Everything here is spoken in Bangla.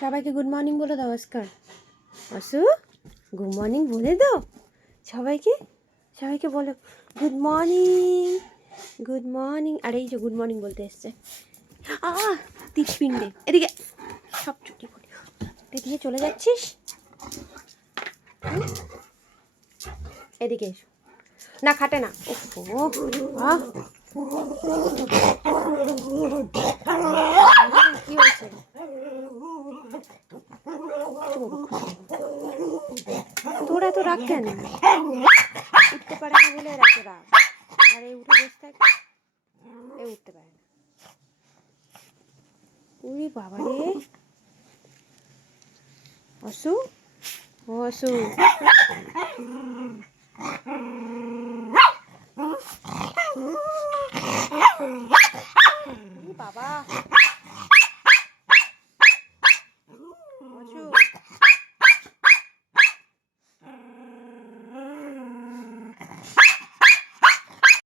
সবাইকে গুড মর্নিং বলে দাও আজকাল। আসু গুড মর্নিং বলে দাও সবাইকে, সবাইকে বলো গুড মর্নিং গুড মর্নিং। আর এই যে গুড মর্নিং বলতে এসছে। তিরপিণ্ডে এদিকে সব ছুটি করি, এদিকে চলে যাচ্ছিস, এদিকে এসো না, খাটে না। কি হয়েছে? তোরা তো রাগ কেন? উঠতে পারে না বলে এত রাগ। আর এই উঠে বসে থাকে, এ উঠতে পারে না। উরি বাবা রে, অসু অসু বাবা